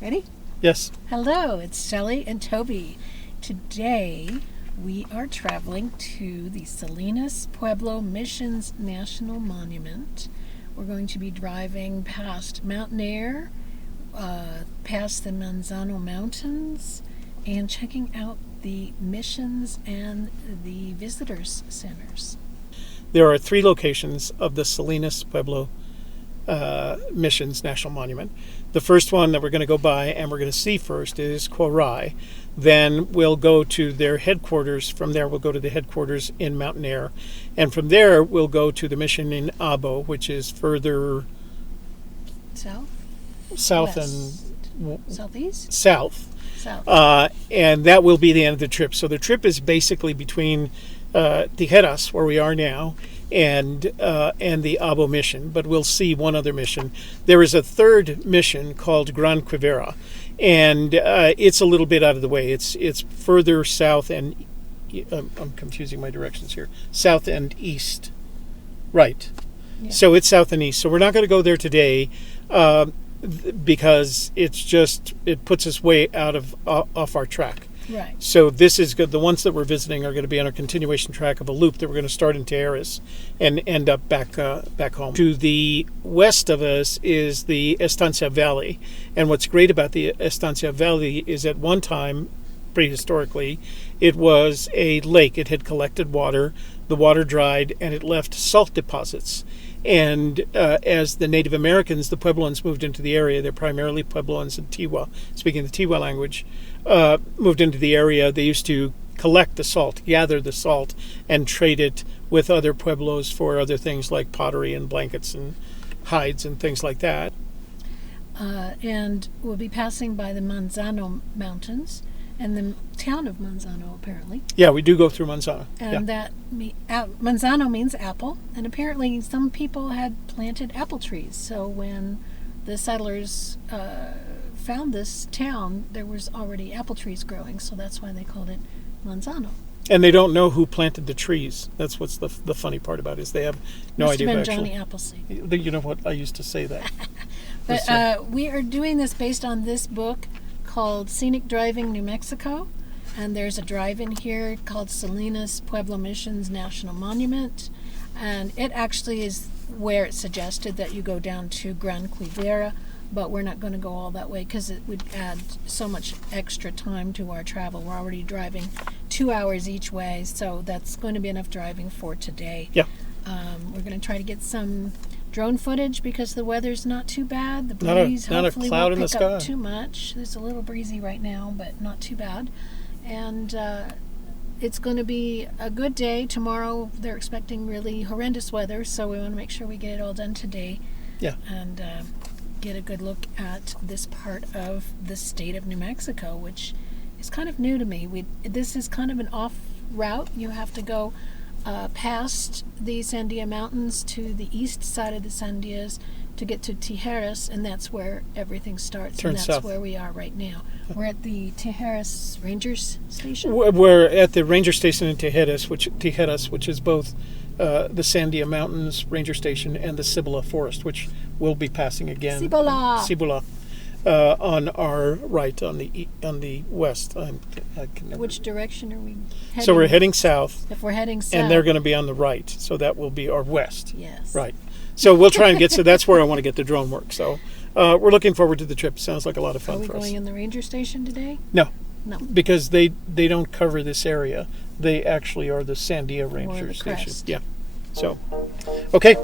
Ready? Yes. Hello, it's Shelley and Toby. Today we are traveling to the Salinas Pueblo Missions National Monument. We're going to be driving past Mountainair, past the MANZANO Mountains, and checking out the missions and the visitors centers. There are 3 locations of the Salinas Pueblo Missions National Monument. The first one that we're going to go by and we're going to see first is Quarai. Then we'll go to their headquarters. From there, we'll go to the headquarters in Mountainair. And from there, we'll go to the mission in Abo, which is further south and southeast? South. And that will be the end of the trip. So the trip is basically between Tijeras, where we are now, and the Abo mission, but we'll see one other mission. There is a third mission called Gran Quivera, and it's a little bit out of the way. It's further south and I'm confusing my directions here. South and east, right? Yeah. So it's south and east. So we're not going to go there today because it puts us way off our track. Right. So this is good. The ones that we're visiting are going to be on a continuation track of a loop that we're going to start in Tijeras and end up back home. To the west of us is the ESTANCIA Valley. And what's great about the ESTANCIA Valley is at one time, prehistorically, it was a lake. It had collected water. The water dried and it left salt deposits. And as the Native Americans, the Puebloans, moved into the area, they're primarily Puebloans and Tiwa, speaking the Tiwa language, moved into the area. They used to collect the salt, gather the salt, and trade it with other Pueblos for other things like pottery and blankets and hides and things like that. And we'll be passing by the MANZANO Mountains and the town of MANZANO, apparently. Yeah, we do go through MANZANO. And MANZANO means apple, and apparently some people had planted apple trees. So when the settlers found this town, there was already apple trees growing, so that's why they called it MANZANO. And they don't know who planted the trees. That's what's the funny part about it, is they have no idea. Must have been Johnny Appleseed. You know what? I used to say that. But we are doing this based on this book called Scenic Driving New Mexico, and there's a drive-in here called Salinas Pueblo Missions National Monument, and it actually is where it suggested that you go down to Gran Quivera, but we're not going to go all that way because it would add so much extra time to our travel. We're already driving 2 hours each way, so that's going to be enough driving for today. Yeah. We're going to try to get some drone footage because the weather's not too bad. The breeze hopefully won't pick up too much. There's a little breezy right now, but not too bad. And it's going to be a good day. Tomorrow they're expecting really horrendous weather, so we want to make sure we get it all done today. Yeah. And get a good look at this part of the state of New Mexico, which is kind of new to me. This is kind of an off route. You have to go past the Sandia Mountains to the east side of the Sandias to get to Tijeras, and that's where everything starts. Turn and that's south. Where we are right now. We're at the Tijeras Rangers Station. We're at the Ranger Station in Tijeras, which is both the Sandia Mountains Ranger Station and the Cibola Forest, which we'll be passing again. Cibola. On our right, on the west. Which direction are we heading? So we're heading south. If we're heading south. And they're going to be on the right, so that will be our west. Yes. Right. So we'll try and get to, that's where I want to get the drone work. So we're looking forward to the trip. Sounds like a lot of fun for us. Are we going in the ranger station today? No. No. Because they don't cover this area. They actually are the Sandia Ranger Station. Crest. Yeah. So, okay.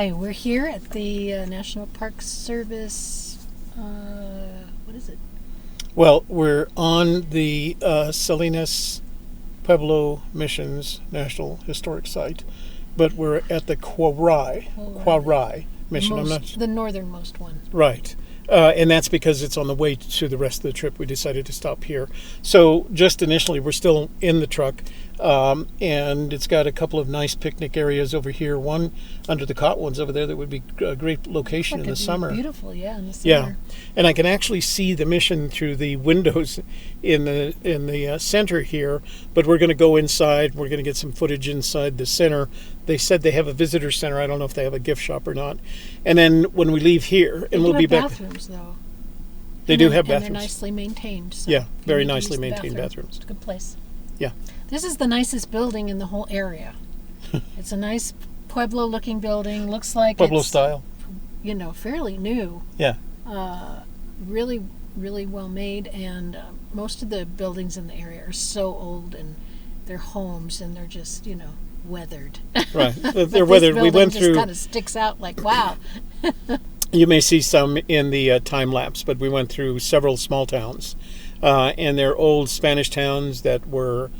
Hi, we're here at the National Park Service. What is it? Well, we're on the Salinas Pueblo Missions National Historic Site, but we're at the Quarai Mission. The northernmost one. Right. And that's because it's on the way to the rest of the trip. We decided to stop here. So just initially, we're still in the truck, and it's got a couple of nice picnic areas over here. One under the cottonwoods over there that would be a great location in the summer. Beautiful, yeah, in the summer. Yeah, and I can actually see the mission through the windows in the center here. But we're going to go inside. We're going to get some footage inside the center. They said they have a visitor center. I don't know if they have a gift shop or not. And then when we leave here, and we'll be back. Bathrooms, though. They do have bathrooms. And they're nicely maintained. So yeah, very nicely maintained bathrooms. It's a good place. Yeah. This is the nicest building in the whole area. It's a nice Pueblo-looking building. Looks like Pueblo it's, style. You know, fairly new. Yeah. Really, really well made, and most of the buildings in the area are so old, and they're homes, and they're just, you know, weathered. Right. They're weathered. We went through. Just kind of sticks out like, wow. You may see some in the time lapse, but we went through several small towns, and they're old Spanish towns that were,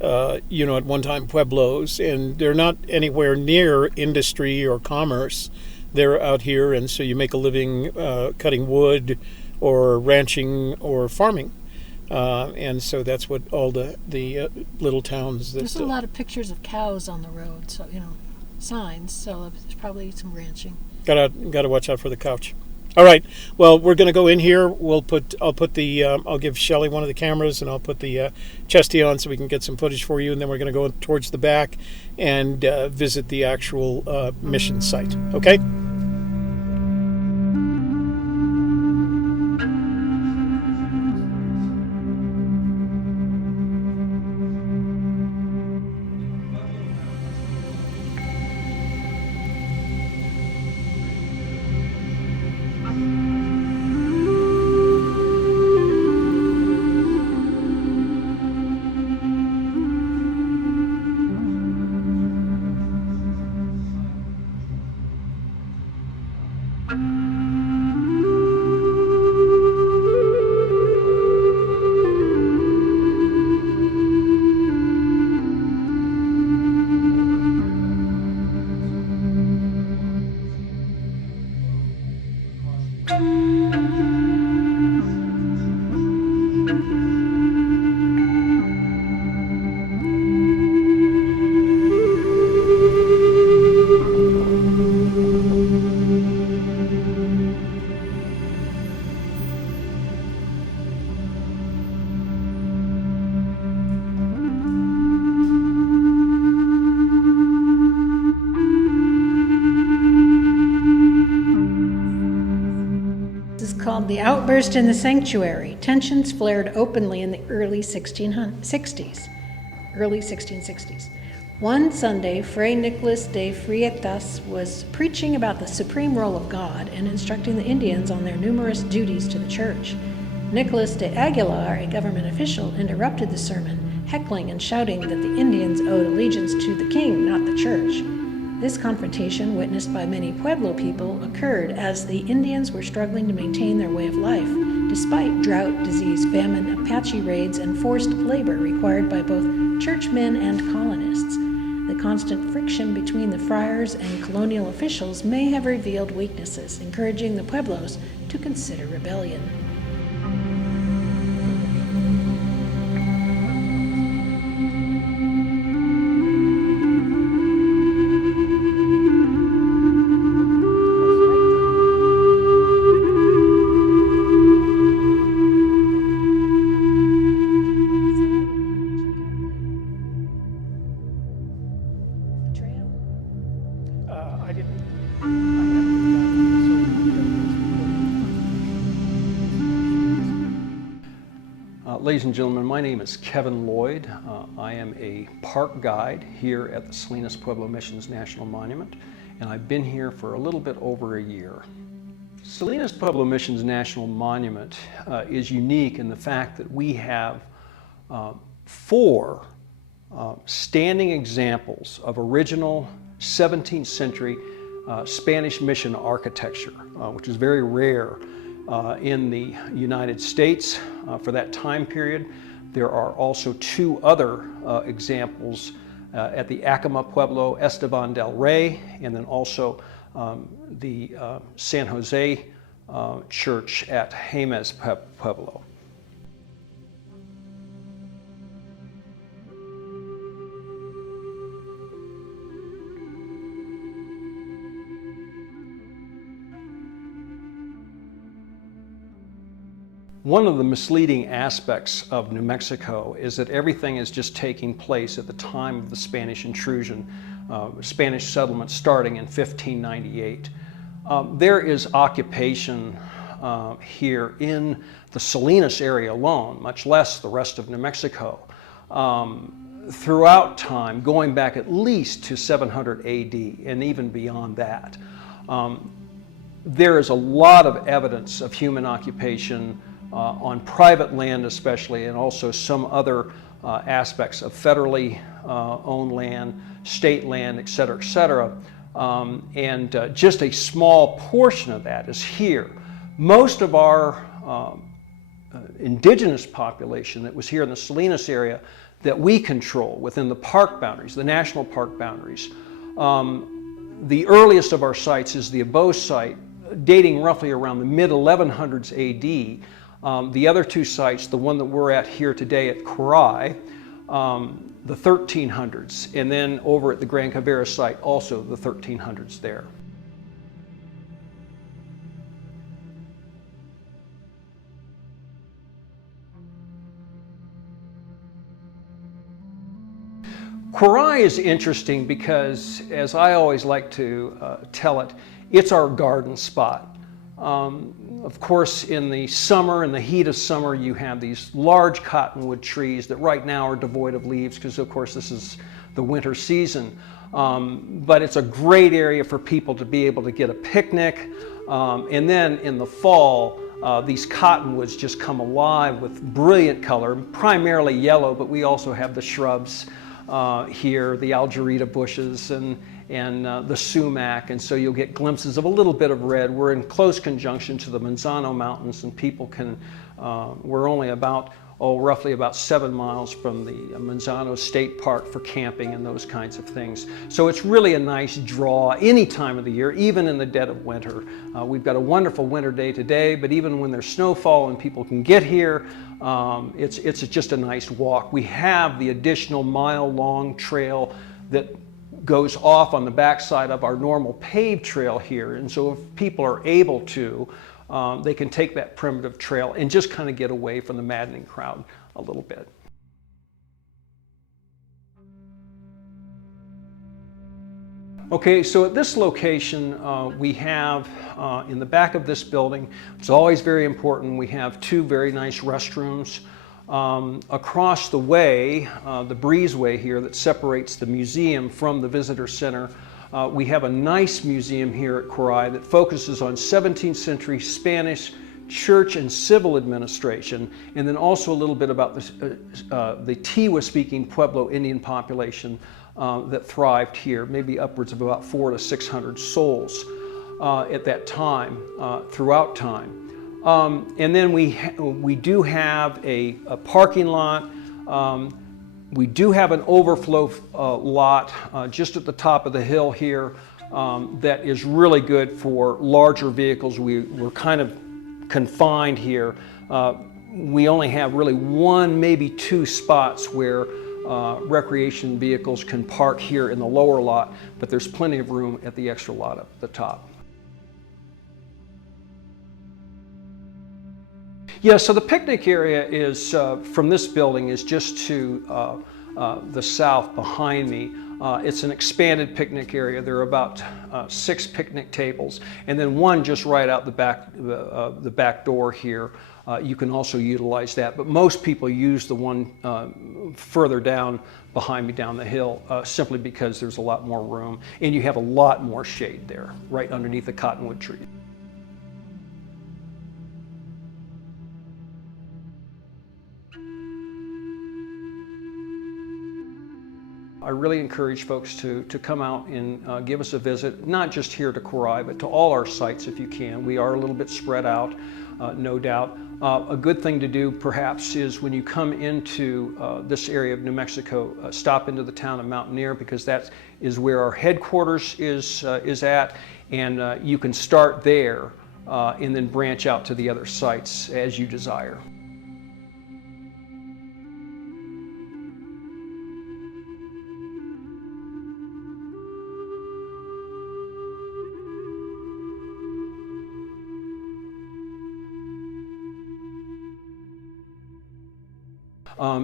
at one time pueblos, and they're not anywhere near industry or commerce. They're out here, and so you make a living cutting wood, or ranching, or farming, and so that's what all the little towns. There's a lot of pictures of cows on the road, so signs. So there's probably some ranching. Got to watch out for the couch. All right. Well, we're going to go in here. I'll give Shelley one of the cameras, and I'll put the chesty on so we can get some footage for you. And then we're going to go towards the back and visit the actual mission site. Okay. Called The Outburst in the Sanctuary. Tensions flared openly in the early 1660s. One Sunday, Fray Nicolas de Freitas was preaching about the supreme role of God and instructing the Indians on their numerous duties to the church. Nicolas de Aguilar, a government official, interrupted the sermon, heckling and shouting that the Indians owed allegiance to the king, not the church. This confrontation, witnessed by many Pueblo people, occurred as the Indians were struggling to maintain their way of life, despite drought, disease, famine, Apache raids, and forced labor required by both churchmen and colonists. The constant friction between the friars and colonial officials may have revealed weaknesses, encouraging the Pueblos to consider rebellion. Ladies and gentlemen, my name is Kevin Lloyd. I am a park guide here at the Salinas Pueblo Missions National Monument, and I've been here for a little bit over a year. Salinas Pueblo Missions National Monument is unique in the fact that we have 4 standing examples of original 17th century Spanish mission architecture, which is very rare in the United States for that time period. There are also two other examples at the AGUA Pueblo, Esteban del Rey, and then also the San Jose church at Jemez Pueblo. One of the misleading aspects of New Mexico is that everything is just taking place at the time of the Spanish intrusion, Spanish settlement starting in 1598. There is occupation here in the Salinas area alone, much less the rest of New Mexico, throughout time, going back at least to 700 AD and even beyond that. There is a lot of evidence of human occupation on private land especially, and also some other aspects of federally owned land, state land, et cetera, et cetera. Just a small portion of that is here. Most of our indigenous population that was here in the Salinas area that we control within the park boundaries, the national park boundaries. The earliest of our sites is the Abo site, dating roughly around the mid-1100s AD. The other two sites, the one that we're at here today at Quarai, the 1300s, and then over at the Gran Cabrera site, also the 1300s there. Quarai is interesting because, as I always like to tell it, it's our garden spot. Of course, in the summer, in the heat of summer, you have these large cottonwood trees that right now are devoid of leaves because, of course, this is the winter season. But it's a great area for people to be able to get a picnic. And then in the fall, these cottonwoods just come alive with brilliant color, primarily yellow, but we also have the shrubs here, the algerita bushes and the sumac, and so you'll get glimpses of a little bit of red. We're in close conjunction to the MANZANO mountains, and people can, we're only about, roughly about 7 miles from the MANZANO State Park for camping and those kinds of things. So it's really a nice draw any time of the year, even in the dead of winter. We've got a wonderful winter day today, but even when there's snowfall and people can get here, it's just a nice walk. We have the additional mile-long trail that goes off on the backside of our normal paved trail here, and so if people are able to, they can take that primitive trail and just kind of get away from the maddening crowd a little bit. Okay, so at this location we have in the back of this building, it's always very important, we have two very nice restrooms. Across the way, the breezeway here that separates the museum from the visitor center, we have a nice museum here at Quarai that focuses on 17th century Spanish church and civil administration, and then also a little bit about the Tiwa-speaking Pueblo Indian population that thrived here, maybe upwards of about 400 to 600 souls at that time, throughout time. And then we do have a parking lot. We do have an overflow lot just at the top of the hill here that is really good for larger vehicles. We're kind of confined here. We only have really one, maybe two spots where recreation vehicles can park here in the lower lot, but there's plenty of room at the extra lot up at the top. Yeah, so the picnic area is, from this building, is just to the south behind me. It's an expanded picnic area. There are about 6 picnic tables, and then one just right out the back door here. You can also utilize that, but most people use the one further down behind me down the hill simply because there's a lot more room, and you have a lot more shade there, right underneath the cottonwood tree. I really encourage folks to come out and give us a visit, not just here to Quarai, but to all our sites if you can. We are a little bit spread out, no doubt. A good thing to do perhaps is when you come into this area of New Mexico, stop into the town of Mountainair, because that is where our headquarters is at, and you can start there and then branch out to the other sites as you desire.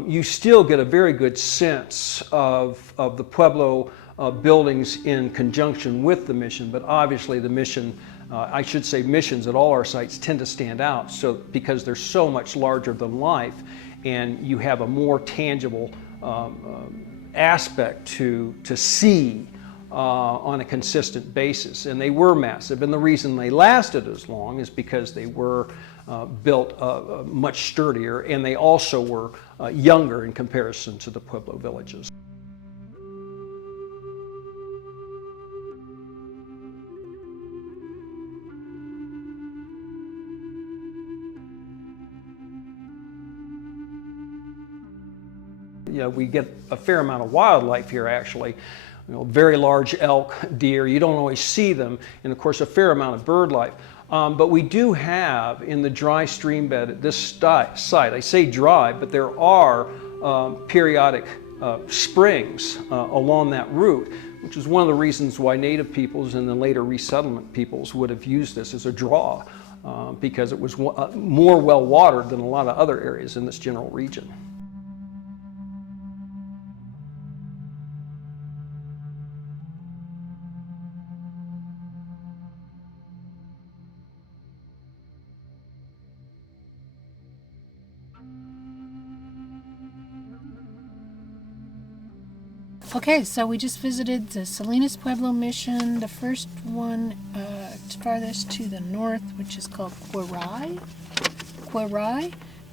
You still get a very good sense of the Pueblo buildings in conjunction with the mission, but obviously the mission, I should say missions at all our sites tend to stand out because they're so much larger than life, and you have a more tangible aspect to see on a consistent basis. And they were massive, and the reason they lasted as long is because they were built much sturdier, and they also were younger in comparison to the Pueblo villages. We get a fair amount of wildlife here, actually. Very large elk, deer, you don't always see them, and of course a fair amount of bird life. But we do have in the dry stream bed at this site, I say dry, but there are periodic springs along that route, which is one of the reasons why native peoples and then later resettlement peoples would have used this as a draw, because it was more well watered than a lot of other areas in this general region. Okay, so we just visited the Salinas Pueblo mission, the first one farthest to the north, which is called Quarai,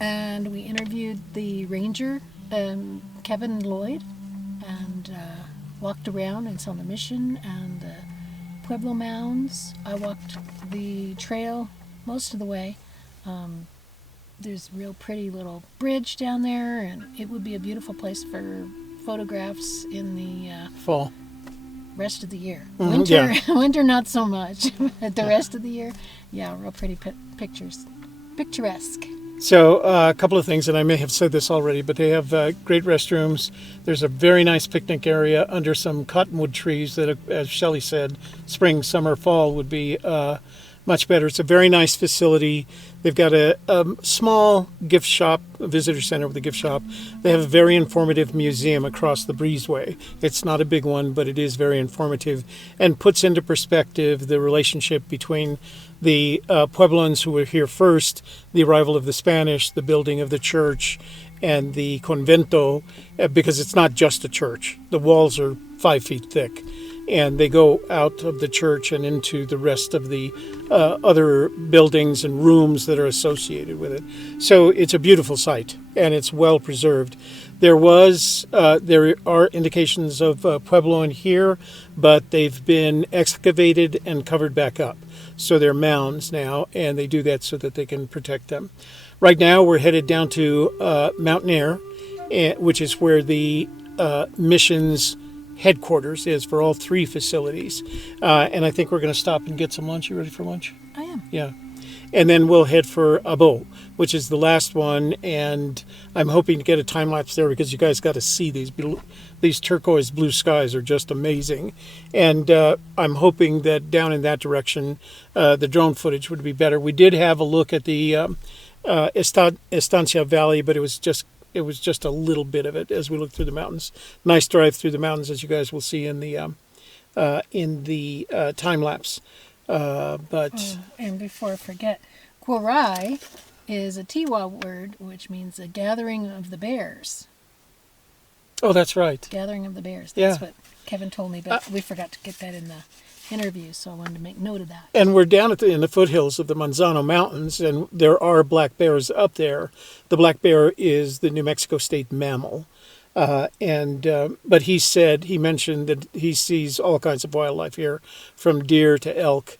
and we interviewed the ranger, Kevin Lloyd, and walked around and saw the mission and the Pueblo mounds. I walked the trail most of the way. There's a real pretty little bridge down there, and it would be a beautiful place for photographs in the fall, rest of the year. Mm-hmm, Winter, winter not so much. But the rest of the year, yeah, real pretty pictures, picturesque. So a couple of things, and I may have said this already, but they have great restrooms. There's a very nice picnic area under some cottonwood trees that, as Shelley said, spring, summer, fall would be much better. It's a very nice facility. They've got a small gift shop, a visitor center with a gift shop. They have a very informative museum across the breezeway. It's not a big one, but it is very informative and puts into perspective the relationship between the Pueblans who were here first, the arrival of the Spanish, the building of the church, and the convento, because it's not just a church. The walls are 5 feet thick, and they go out of the church and into the rest of the other buildings and rooms that are associated with it. So it's a beautiful site, and it's well preserved. There are indications of Pueblo in here, but they've been excavated and covered back up. So they're mounds now, and they do that so that they can protect them. Right now, we're headed down to Mountainair, which is where the mission's headquarters is for all three facilities. And I think we're going to stop and get some lunch. You ready for lunch? I am. Yeah. And then we'll head for Abo, which is the last one. And I'm hoping to get a time lapse there because you guys got to see these turquoise blue skies are just amazing. And I'm hoping that down in that direction, the drone footage would be better. We did have a look at the ESTANCIA Valley, but it was just a little bit of it as we look through the mountains. Nice drive through the mountains, as you guys will see in the time lapse. And before I forget, Quarai is a Tiwa word, which means a gathering of the bears. Oh, that's right. Gathering of the bears. That's Yeah. what Kevin told me, but we forgot to get that in the interview, so I wanted to make note of that. And we're down in the foothills of the MANZANO Mountains, and there are black bears up there. The black bear is the New Mexico state mammal. But he mentioned that he sees all kinds of wildlife here, from deer to elk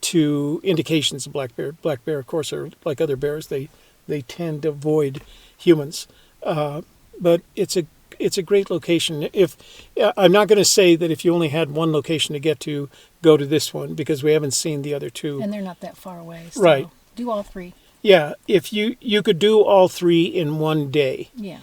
to indications of black bear. Black bear, of course, are like other bears. They tend to avoid humans. But it's a great location. I'm not going to say that if you only had one location to get to, go to this one, because we haven't seen the other two. And they're not that far away. So Right. do all three. Yeah, if you could do all three in one day. Yeah.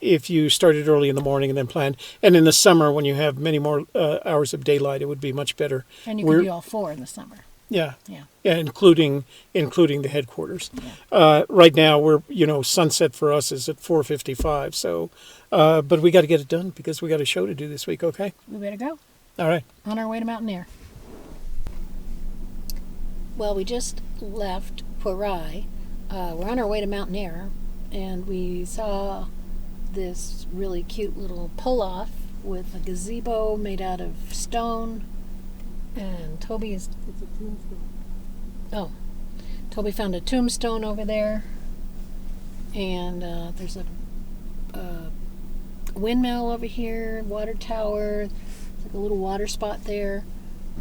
If you started early in the morning and then planned. And in the summer, when you have many more hours of daylight, it would be much better. And you could do all four in the summer. Yeah. Yeah. Yeah, including the headquarters. Yeah. Right now, sunset for us is at 4:55. So, but we got to get it done because we got a show to do this week. Okay. We better go. All right. On our way to Mountainair. Well, we just left Quarai. We're on our way to Mountainair, and we saw this really cute little pull-off with a gazebo made out of stone. And Toby is... It's a tombstone. Oh. Toby found a tombstone over there. And there's a windmill over here, water tower. It's like a little water spot there.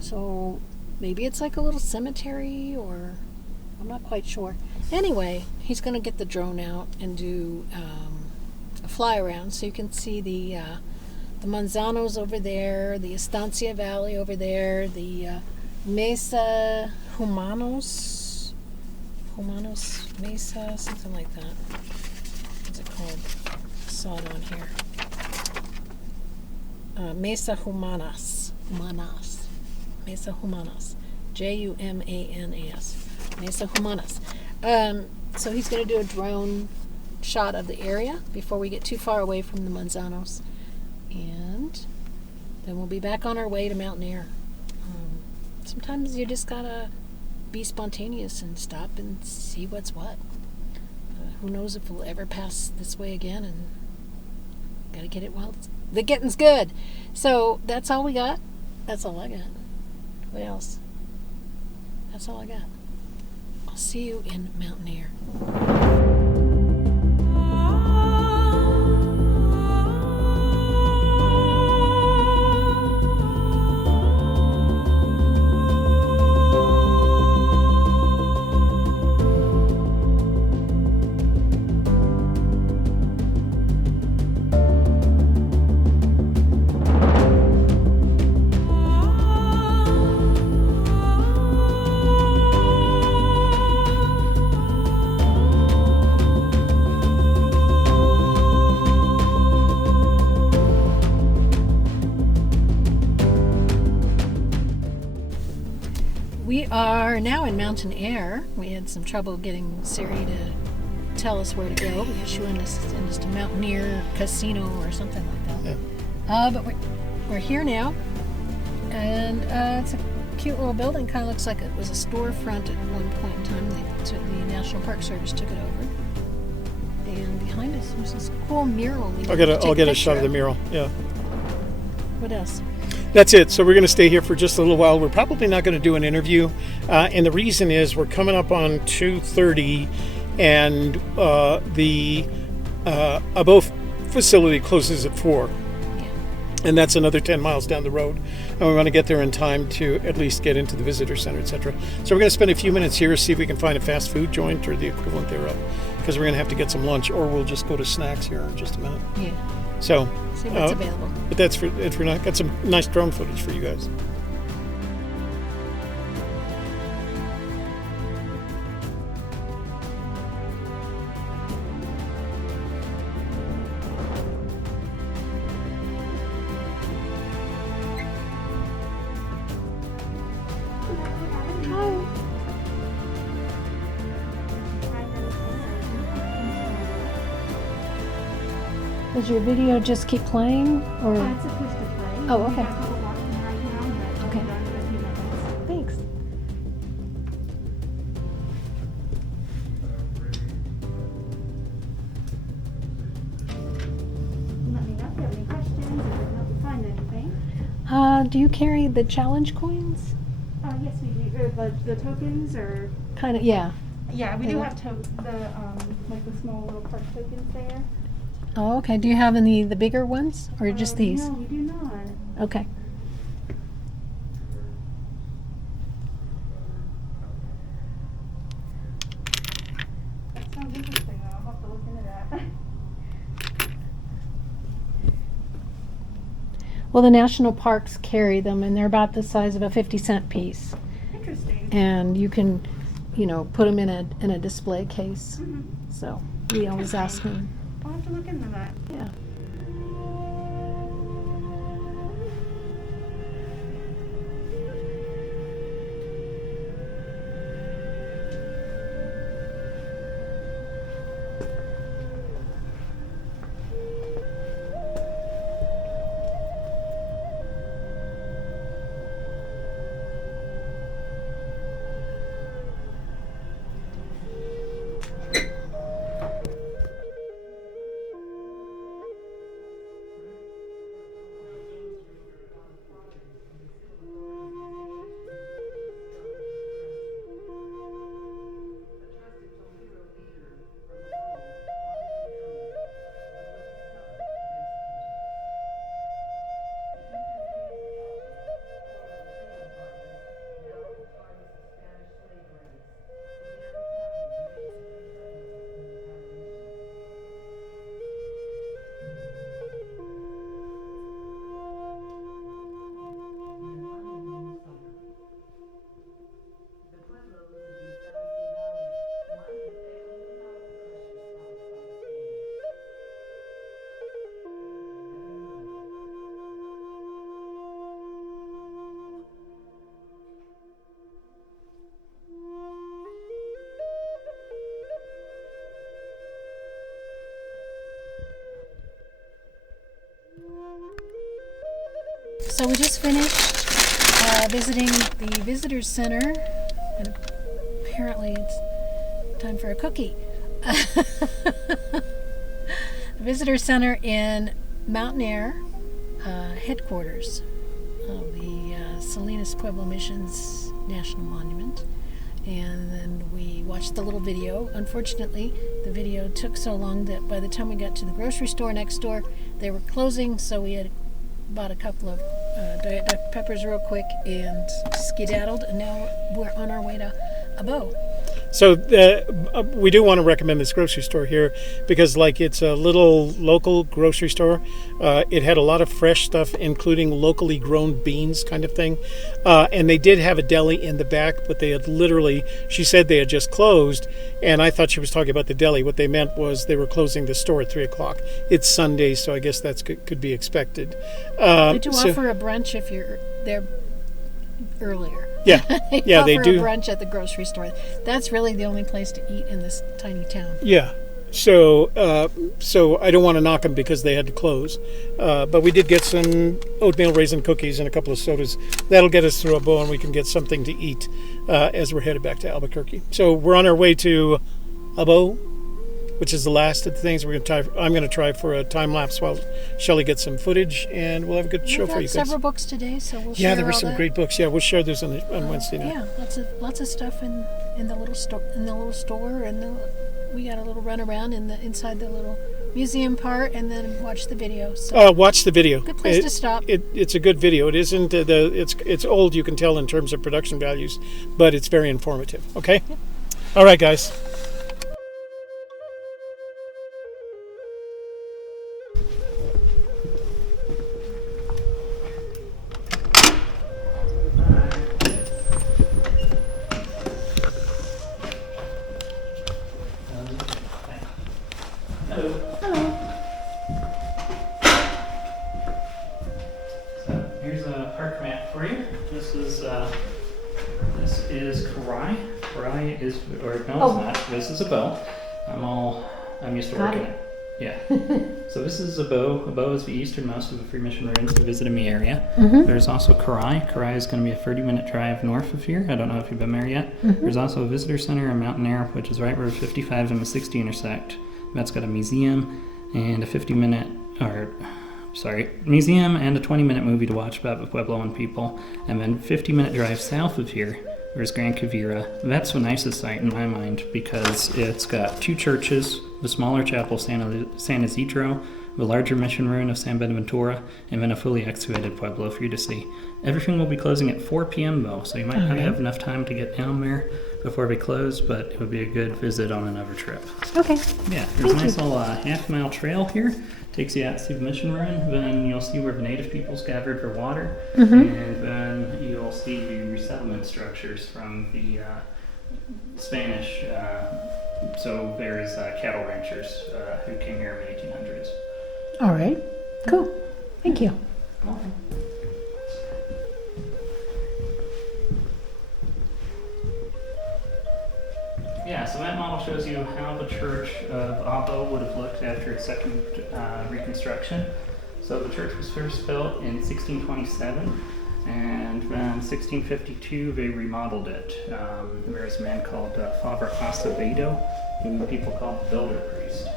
So maybe it's like a little cemetery, or I'm not quite sure. Anyway, he's going to get the drone out and do a fly around so you can see the MANZANOs over there, the Estancia Valley over there, the MESA JUMANOS MESA, something like that. What's it called? I saw it on here. MESA JUMANOS. MESA JUMANOS. JUMANAS. MESA JUMANOS. So he's going to do a drone shot of the area before we get too far away from the MANZANOs. And then we'll be back on our way to Mountainair. Sometimes you just gotta be spontaneous and stop and see what's what. Who knows if we'll ever pass this way again, and gotta get it while the getting's good. So that's all we got. That's all I got. What else? That's all I got. I'll see you in Mountainair. We are now in Mountainair. We had some trouble getting Siri to tell us where to go because she wanted to send us to Mountainair Casino or something like that. Yeah. But we're here now, and it's a cute little building. Kind of looks like it was a storefront at one point in time. The National Park Service took it over. And behind us was this cool mural. I'll get a shot of the mural. Yeah. What else? That's it. So we're going to stay here for just a little while. We're probably not going to do an interview, and the reason is we're coming up on 2:30, and the Abo facility closes at 4, and that's another 10 miles down the road, and we want to get there in time to at least get into the visitor center, etc. So we're going to spend a few minutes here, see if we can find a fast food joint or the equivalent thereof, because we're going to have to get some lunch, or we'll just go to snacks here in just a minute. Yeah. So See what's available. But that's for not got some nice drone footage for you guys. Does your video just keep playing, or? It's supposed to play. Oh, okay. We have people watching right now, but Okay. we'll be done in a few minutes. Thanks. Let me know if you have any questions, or if I can help you find anything. Do you carry the challenge coins? Yes, we do. The tokens, or Kind of, yeah. yeah, we do Yeah. have like the small little park tokens there. Oh, okay. Do you have any the bigger ones or just these? No, we do not. Okay. That sounds interesting. I'll have to look into that. Well, the national parks carry them, and they're about the size of a 50-cent piece. Interesting. And you can, put them in a display case. Mhm. So we always ask them. I'll have to look into that. Yeah. So we just finished visiting the visitor's center, and apparently it's time for a cookie. The visitor center in Mountainair, headquarters of the Salinas Pueblo Missions National Monument. And then we watched the little video. Unfortunately, the video took so long that by the time we got to the grocery store next door, they were closing, so we had bought a couple of Diet Dr. Peppers real quick and skedaddled, and now we're on our way to Abo. So we do want to recommend this grocery store here because, it's a little local grocery store. It had a lot of fresh stuff, including locally grown beans kind of thing. And they did have a deli in the back, but they had she said they had just closed. And I thought she was talking about the deli. What they meant was they were closing the store at 3 o'clock. It's Sunday, so I guess that could be expected. They do offer a brunch if you're there earlier. Yeah, yeah, they do. A brunch at the grocery store. That's really the only place to eat in this tiny town. Yeah, so I don't want to knock them because they had to close, but we did get some oatmeal raisin cookies and a couple of sodas. That'll get us through Abo, and we can get something to eat as we're headed back to Albuquerque. So we're on our way to Abo, which is the last of the things we're going to try. I'm going to try for a time lapse while Shelley gets some footage, and we'll have a good show for you guys. Several books today, so we'll share. Yeah, there were some great books. Yeah, we'll share those on Wednesday night. Yeah, lots of stuff in the little store, and we got a little run around inside the little museum part, and then watch the video. So watch the video. Good place to stop. It's a good video. It isn't it's old. You can tell in terms of production values, but it's very informative. Okay. Yep. All right, guys. Quarai is, or no, it's not. This is Abo. I'm used to working it. Yeah. So this is Abo. Abo is the easternmost of the three mission ruins to visit in the area. Mm-hmm. There's also Quarai. Quarai is going to be a 30-minute drive north of here. I don't know if you've been there yet. Mm-hmm. There's also a visitor center in Mountainair, which is right where 55 and the 60 intersect. That's got a museum and a museum and a 20-minute movie to watch about the Puebloan people. And then 50-minute drive south of here, There's Gran Quivira. That's the nicest site in my mind because it's got 2 churches, the smaller chapel San Isidro, the larger mission ruin of San Buenaventura, and then a fully excavated pueblo for you to see. Everything will be closing at 4 p.m. though, so you might not have enough time to get down there before we close, but it would be a good visit on another trip. Okay. Yeah, there's a nice little half-mile trail here. Takes you out to the mission ruin, then you'll see where the native peoples gathered for water, and then you'll see the resettlement structures from the Spanish. So there's cattle ranchers who came here in the 1800s. All right. Cool. Thank you. Welcome. Yeah, so that model shows you how the church of Abo would have looked after its second reconstruction. So the church was first built in 1627, and then 1652 they remodeled it. There was a man called Father Acevedo, whom people called the builder priest.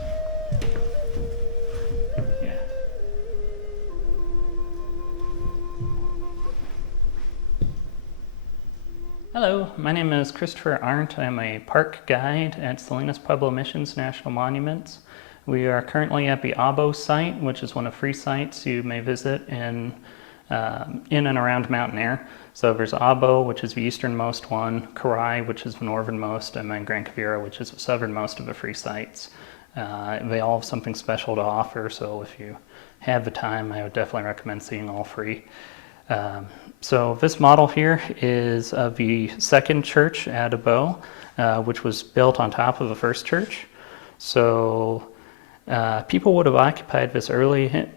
Yeah. Hello, my name is Christopher Arndt. I'm a park guide at Salinas Pueblo Missions National Monuments. We are currently at the Abo site, which is one of 3 sites you may visit in and around Mountainair. So there's Abo, which is the easternmost one, Quarai, which is the northernmost, and then Gran Quivira, which is the southernmost of the 3 sites. They all have something special to offer, so if you have the time, I would definitely recommend seeing all 3. So this model here is of the second church at Abo, which was built on top of the first church. So people would have occupied this area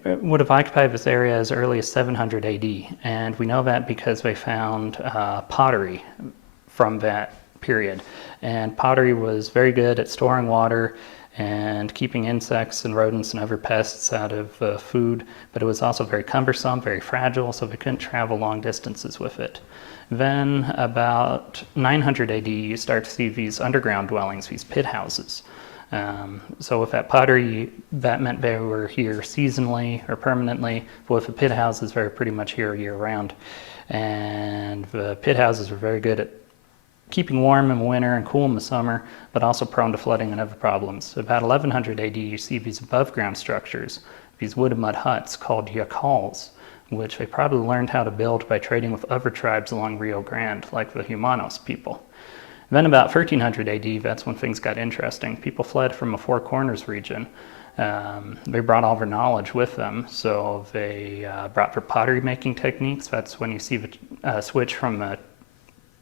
as early as 700 AD, and we know that because they found pottery from that period. And pottery was very good at storing water and keeping insects and rodents and other pests out of food, but it was also very cumbersome, very fragile, so they couldn't travel long distances with it. Then about 900 AD, you start to see these underground dwellings, these pit houses. So with that pottery, that meant they were here seasonally or permanently, but with the pit houses, they were pretty much here year round. And the pit houses were very good at keeping warm in winter and cool in the summer, but also prone to flooding and other problems. About 1100 AD, you see these above ground structures, these wood and mud huts called yacals, which they probably learned how to build by trading with other tribes along Rio Grande, like the JUMANOS people. Then about 1300 AD, that's when things got interesting. People fled from the Four Corners region. They brought all their knowledge with them, so they brought their pottery making techniques. That's when you see the switch from the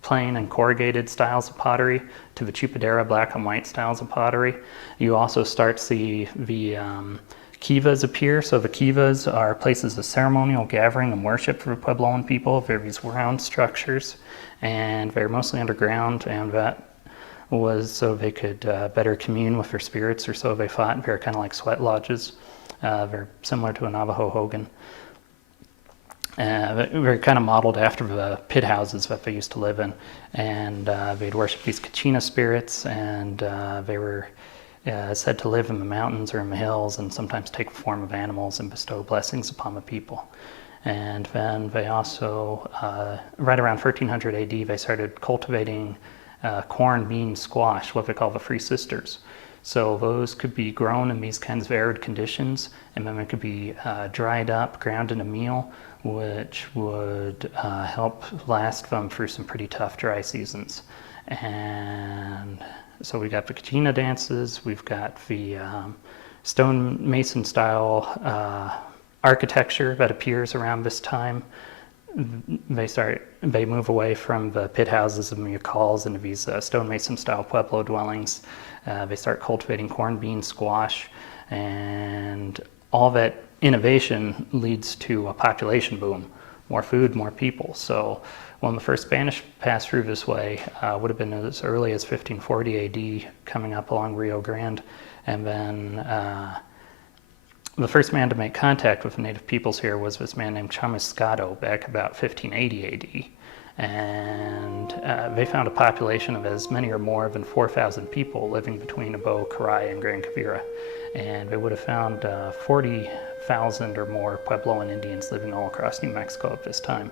plain and corrugated styles of pottery to the chupadera black and white styles of pottery. You also start to see the kivas appear. So the kivas are places of ceremonial gathering and worship for the Puebloan people. They're these round structures, and they're mostly underground, and that was so they could better commune with their spirits, or so they thought. They're kind of like sweat lodges. They're similar to a Navajo hogan. Very kind of modeled after the pit houses that they used to live in, and they'd worship these kachina spirits, and they were said to live in the mountains or in the hills, and sometimes take the form of animals and bestow blessings upon the people. And then they also, right around 1300 AD, they started cultivating corn, bean, squash, what they call the Three Sisters. So those could be grown in these kinds of arid conditions, and then they could be dried up, ground in a meal, which would help last them through some pretty tough dry seasons. And so we got the kachina dances, we've got the stonemason style architecture that appears around this time. They move away from the pit houses and yacals into these stonemason style pueblo dwellings. They start cultivating corn, beans, squash, and all that innovation leads to a population boom, more food, more people. So when the first Spanish passed through this way, would have been as early as 1540 AD, coming up along Rio Grande, and then the first man to make contact with the native peoples here was this man named Chamuscado back about 1580 AD. And they found a population of as many or more than 4,000 people living between Abo, Quarai, and Gran Quivira. And they would have found 40,000 or more Puebloan Indians living all across New Mexico at this time.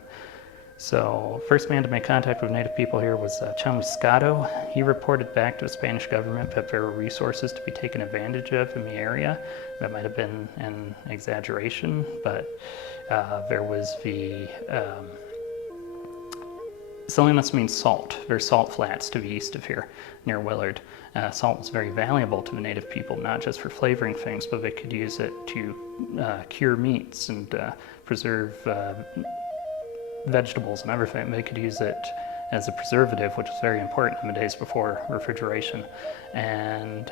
So first man to make contact with Native people here was Chamuscato. He reported back to the Spanish government that there were resources to be taken advantage of in the area. That might have been an exaggeration, but there was the Salinas means salt. There's salt flats to the east of here, near Willard. Salt was very valuable to the native people, not just for flavoring things, but they could use it to cure meats and preserve vegetables and everything. They could use it as a preservative, which was very important in the days before refrigeration. And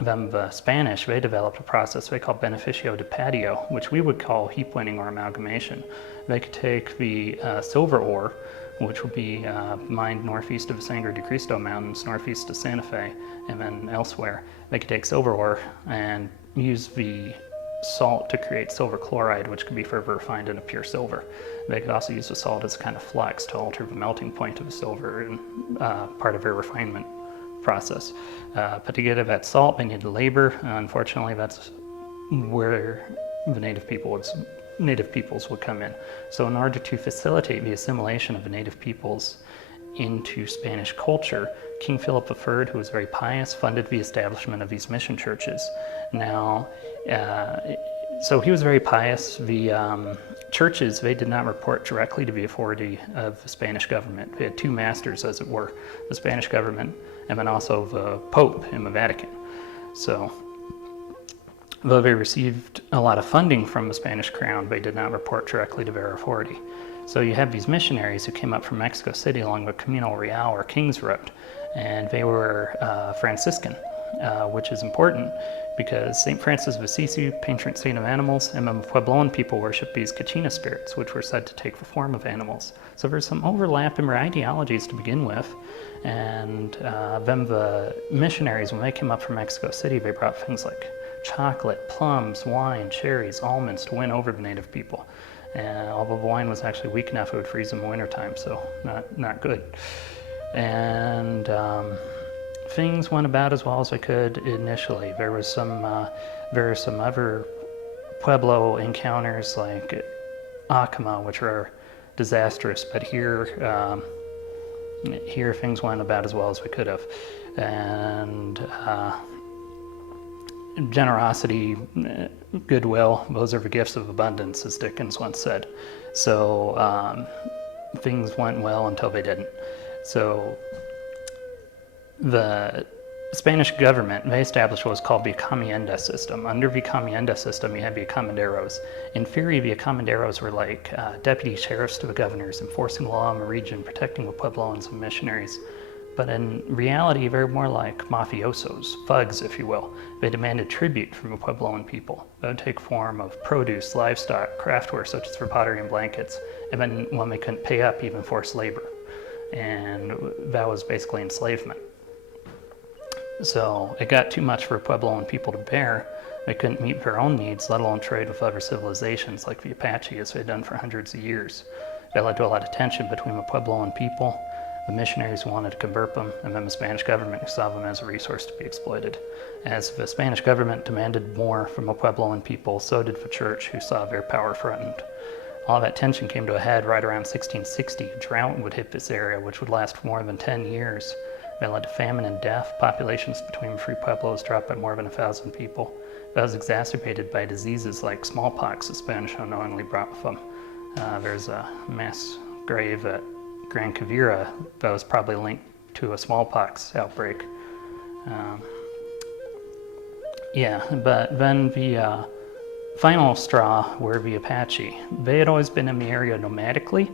then the Spanish, they developed a process they called beneficio de patio, which we would call heap winning or amalgamation. They could take the silver ore, which would be mined northeast of the Sangre de Cristo Mountains, northeast of Santa Fe, and then elsewhere. They could take silver ore and use the salt to create silver chloride, which could be further refined into pure silver. They could also use the salt as a kind of flux to alter the melting point of the silver and part of their refinement process. But to get at that salt, they needed labor. Unfortunately, that's where the native peoples would come in. So in order to facilitate the assimilation of the native peoples into Spanish culture, King Philip III, who was very pious, funded the establishment of these mission churches. Now, so he was very pious. The churches, they did not report directly to the authority of the Spanish government. They had two masters, as it were, the Spanish government and then also the Pope in the Vatican. So, though they received a lot of funding from the Spanish crown, they did not report directly to their authority. So you have these missionaries who came up from Mexico City along the Camino Real or King's Road, and they were Franciscan, which is important because St. Francis of Assisi, patron saint of animals, and the Puebloan people worship these Kachina spirits, which were said to take the form of animals. So there's some overlap in their ideologies to begin with, and then the missionaries, when they came up from Mexico City, they brought things like chocolate, plums, wine, cherries, almonds to win over the native people. And although the wine was actually weak enough, it would freeze in the wintertime, so not good. And things went about as well as they could initially. There were some other Pueblo encounters like AGUA, which are disastrous, but here things went about as well as we could have. And generosity, goodwill, those are the gifts of abundance, as Dickens once said. So things went well until they didn't. So the Spanish government, they established what was called the encomienda system. Under the encomienda system, you had the encomenderos. In theory, the encomenderos were like deputy sheriffs to the governors, enforcing law in the region, protecting the Puebloans and missionaries. But in reality, they're more like mafiosos, thugs, if you will. They demanded tribute from the Puebloan people. That would take form of produce, livestock, craftware such as for pottery and blankets, and then when they couldn't pay up, even forced labor. And that was basically enslavement. So it got too much for Puebloan people to bear. They couldn't meet their own needs, let alone trade with other civilizations like the Apache, as they'd done for hundreds of years. That led to a lot of tension between the Puebloan people, the missionaries who wanted to convert them, and then the Spanish government who saw them as a resource to be exploited. As the Spanish government demanded more from the Puebloan people, so did the church, who saw their power threatened. All that tension came to a head right around 1660. A drought would hit this area, which would last for more than 10 years. That led to famine and death. Populations between the three pueblos dropped by more than 1,000 people. That was exacerbated by diseases like smallpox the Spanish unknowingly brought with them. There's a mass grave at Gran Quivira that was probably linked to a smallpox outbreak. But then the final straw were the Apache. They had always been in the area nomadically,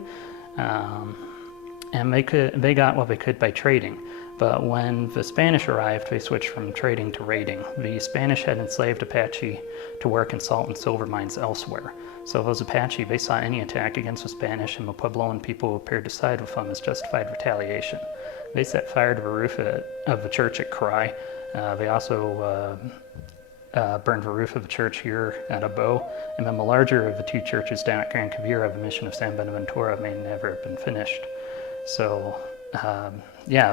and they got what they could by trading. But when the Spanish arrived, they switched from trading to raiding. The Spanish had enslaved Apache to work in salt and silver mines elsewhere. So those Apache, they saw any attack against the Spanish and the Puebloan people who appeared to side with them as justified retaliation. They set fire to the roof of the church at Quarai. They also burned the roof of the church here at Abo. And then the larger of the two churches down at Gran Quivira, the mission of San Buenaventura, may never have been finished. So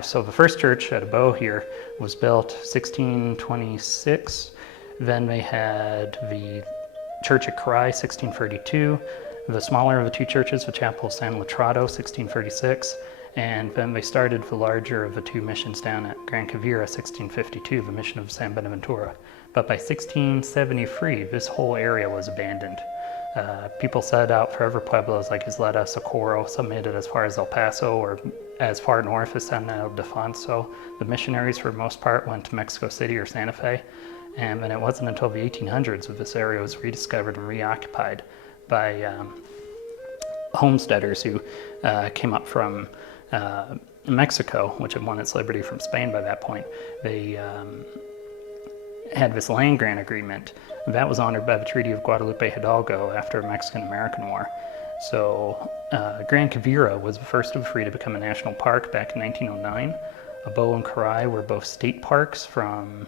so the first church at Abo here was built 1626. Then they had the church at Quarai, 1632. The smaller of the two churches, the Chapel of San Letrado, 1636, and then they started the larger of the two missions down at Gran Quivira, 1652, the mission of San Benaventura. But by 1673, this whole area was abandoned. People set out for other pueblos like Isleta, Socorro. Some made it as far as El Paso or as far north as San Ildefonso. The missionaries, for the most part, went to Mexico City or Santa Fe. And then it wasn't until the 1800s that this area was rediscovered and reoccupied by homesteaders who came up from Mexico, which had won its liberty from Spain by that point. They had this land grant agreement. That was honored by the Treaty of Guadalupe Hidalgo after the Mexican-American War. So Gran Quivira was the first of the three to become a national park back in 1909. Abo and Quarai were both state parks from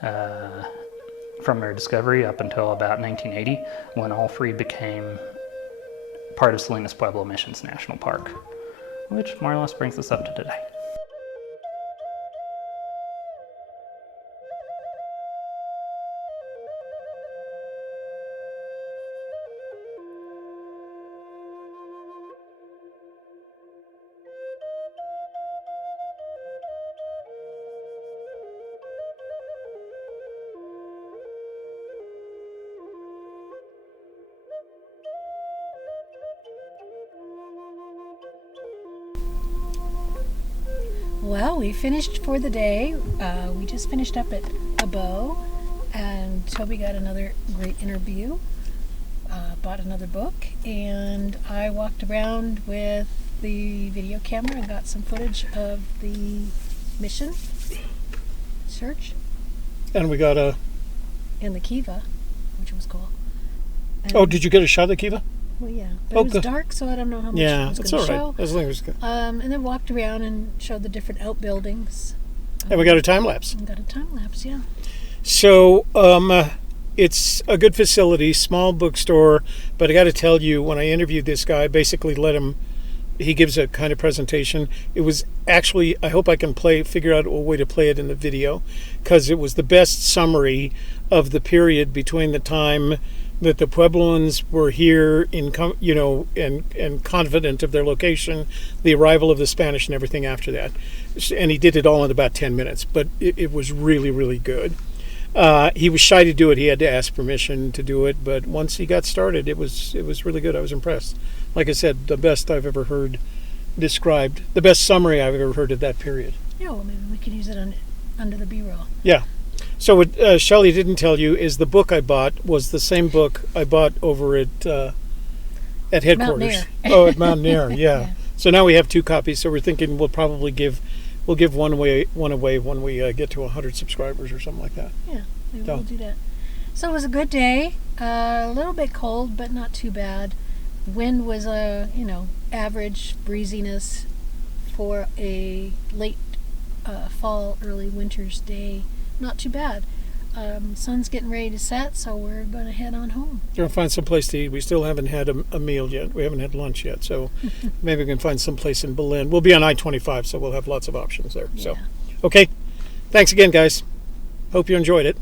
their discovery up until about 1980, when all three became part of Salinas Pueblo Missions National Park, which more or less brings us up to today. Well, we finished for the day. We just finished up at Abo, and Toby got another great interview, bought another book, and I walked around with the video camera and got some footage of the mission church. And we got a... in the Kiva, which was cool. And, Oh, did you get a shot of the Kiva? Well, yeah. But it was good. dark, so I don't know how much Yeah, it was it's going all to right. show. As long as it's good. And then walked around and showed the different outbuildings. And we got a time lapse. And got a time lapse, yeah. So it's a good facility, small bookstore, but I got to tell you, when I interviewed this guy, I basically let him, he gives a kind of presentation. It was actually, I hope I can figure out a way to play it in the video, because it was the best summary of the period between the time that the Puebloans were here and confident of their location, the arrival of the Spanish and everything after that. And he did it all in about 10 minutes, but it was really, really good. He was shy to do it. He had to ask permission to do it, but once he got started, it was really good. I was impressed. Like I said, the best I've ever heard described, the best summary I've ever heard of that period. Yeah, well, maybe we could use it under the B-roll. Yeah. So what Shelley didn't tell you is the book I bought was the same book I bought over at headquarters. Mountainair. Oh, at Mountainair, yeah. Yeah. So now we have two copies. So we're thinking we'll probably give one away when we get to 100 subscribers or something like that. Yeah, maybe So. we'll do that. So it was a good day. A little bit cold, but not too bad. Wind was average breeziness for a late fall, early winter's day. Not too bad. Sun's getting ready to set, so we're going to head on home. We're going to find some place to eat. We still haven't had a meal yet. We haven't had lunch yet, so maybe we can find some place in Berlin. We'll be on I-25, so we'll have lots of options there. So, Yeah. okay. Thanks again, guys. Hope you enjoyed it.